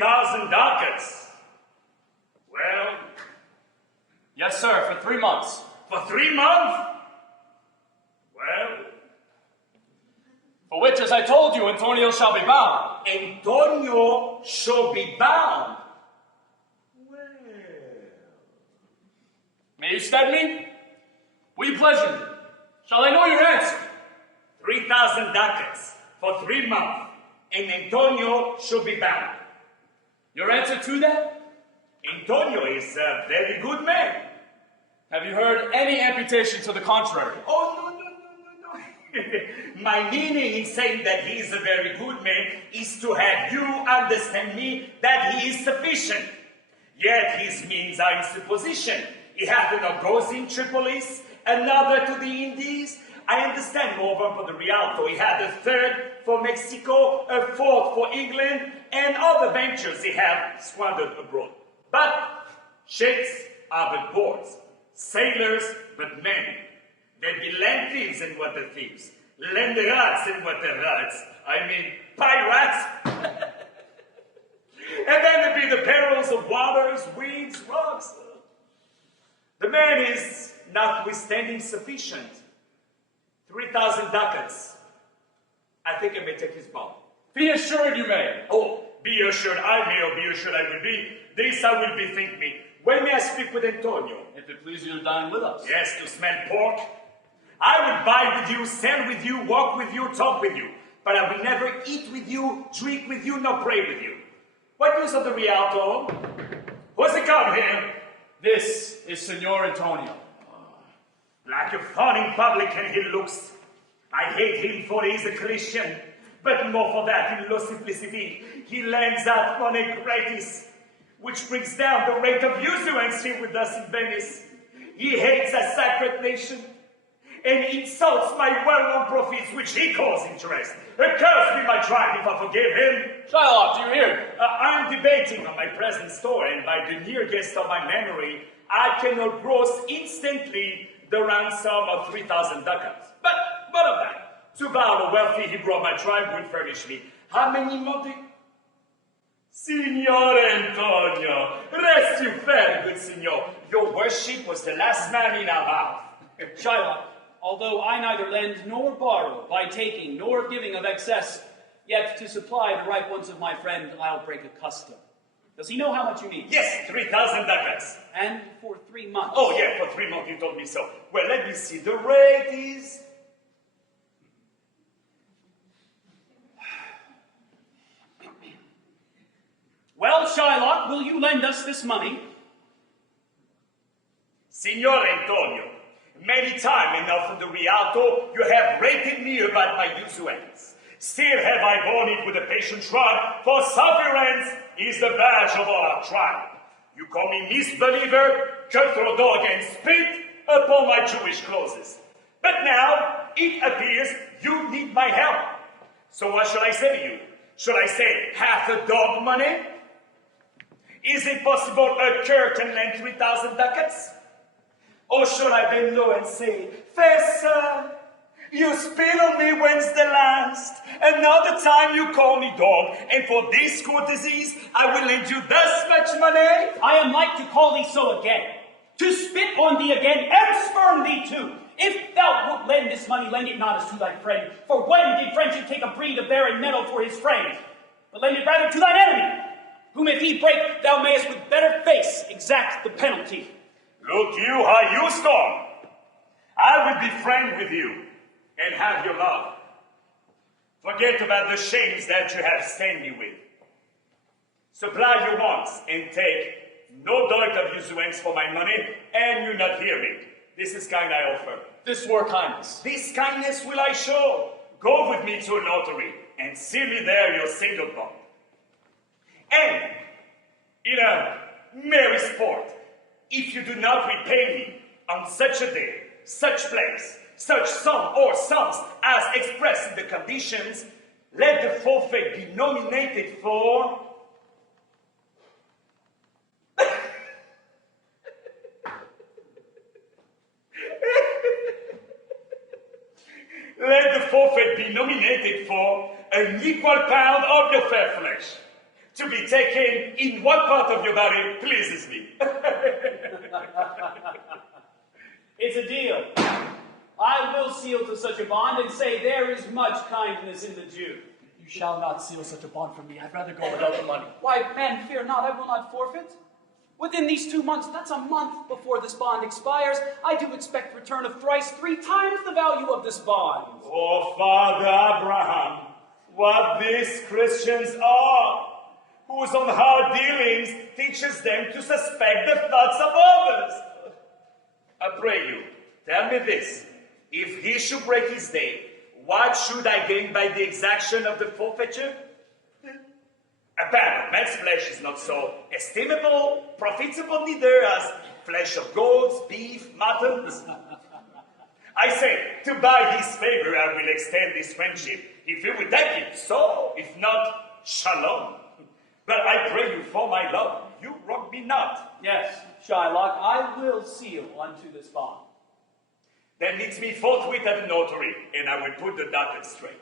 3,000 ducats. Well? Yes, sir, for 3 months. For 3 months? Well? For which, as I told you, Antonio shall be bound. Antonio shall be bound. Well. May you stead me? Will you pleasure me? Shall I know your answer? 3,000 ducats for 3 months, and Antonio shall be bound. Your answer to that? Antonio is a very good man. Have you heard any amputation to the contrary? Oh, no. My meaning in saying that he is a very good man is to have you understand me that he is sufficient. Yet his means are in supposition. He hath enough goes in Tripolis, another to the Indies. I understand more one for the Rialto. He had a third for Mexico, a fourth for England, and other ventures he had squandered abroad. But ships are but boards, sailors but men. There be land thieves and water thieves, land rats and water rats. I mean, pirates. And then there be the perils of waters, weeds, rocks. The man is notwithstanding sufficient. 3,000 ducats. I think I may take his bond. Be assured you may. Oh, be assured I may, or be assured I will be. This I will bethink me. When may I speak with Antonio? If it please you to dine with us. Yes, to smell pork. I will buy with you, sell with you, walk with you, talk with you. But I will never eat with you, drink with you, nor pray with you. What news of the Rialto? What's it come here? This is Signor Antonio. Like a fawning publican he looks. I hate him for he is a Christian. But more for that, in low simplicity, he lends out money gratis, which brings down the rate of usurance here with us in Venice. He hates a sacred nation, and insults my well-known profits, which he calls interest. Accursed be my tribe if I forgive him. Shylock, do you hear? I'm debating on my present store, and by the near guest of my memory, I cannot gross instantly the ransom of 3,000 ducats. But what of that? To bow the wealthy he brought my tribe will furnish me. How many months? Signor Antonio, rest you fair, good signor. Your worship was the last man in our mouth. Shylock, although I neither lend nor borrow by taking nor giving of excess, yet to supply the right wants of my friend, I'll break a custom. Does he know how much you need? Yes, 3,000 ducats. And for 3 months. Oh, yeah, for 3 months you told me so. Well, let me see. The rate is... Well, Shylock, will you lend us this money? Signor Antonio, many times enough in the Rialto, you have rated me about my usurance. Still have I borne it with a patient shrug, for sufferance is the badge of all our tribe. You call me misbeliever, cutthroat dog, and spit upon my Jewish clauses. But now, it appears you need my help. So what shall I say to you? Shall I say half a dog money? Is it possible a cur can lend 3,000 ducats? Or shall I bend low and say, fair sir, you spit on me when's the last? Another time you call me dog, and for these courtesies I will lend you thus much money? I am like to call thee so again, to spit on thee again, and spurn thee too. If thou wilt lend this money, lend it not as to thy friend, for when did friendship take a breed of barren meadow for his friend? But lend it rather to thine enemy, whom if he break, thou mayest with better face exact the penalty. Look you how you storm. I will be frank with you, and have your love. Forget about the shames that you have stained me with. Supply your wants, and take no debt of usurance for my money, and you not hear me. This is kind I offer. This were kindness. This kindness will I show. Go with me to a notary, and seal me there your single bond. And, in a merry sport, if you do not repay me on such a day, such place, such sum or sums as expressed in the conditions, let the forfeit be nominated for... Let the forfeit be nominated for an equal pound of your fair flesh. To be taken in what part of your body pleases me. It's a deal. I will seal to such a bond and say there is much kindness in the Jew. You shall not seal such a bond from me. I'd rather go without the money. Why, man, fear not, I will not forfeit. Within these 2 months, that's a month before this bond expires, I do expect return of thrice 3 times the value of this bond. Oh, Father Abraham, what these Christians are, whose on hard dealings teaches them to suspect the thoughts of others. I pray you, tell me this. If he should break his day, what should I gain by the exaction of the forfeiture? A pound of man's flesh is not so estimable, profitable neither as flesh of goats, beef, muttons. I say, to buy his favor, I will extend this friendship. If you will take it, so. If not, shalom. But I pray you for my love, you wrong me not. Yes, Shylock, I will seal unto this bond. Then meet me forthwith at the notary, and I will put the Ducats straight.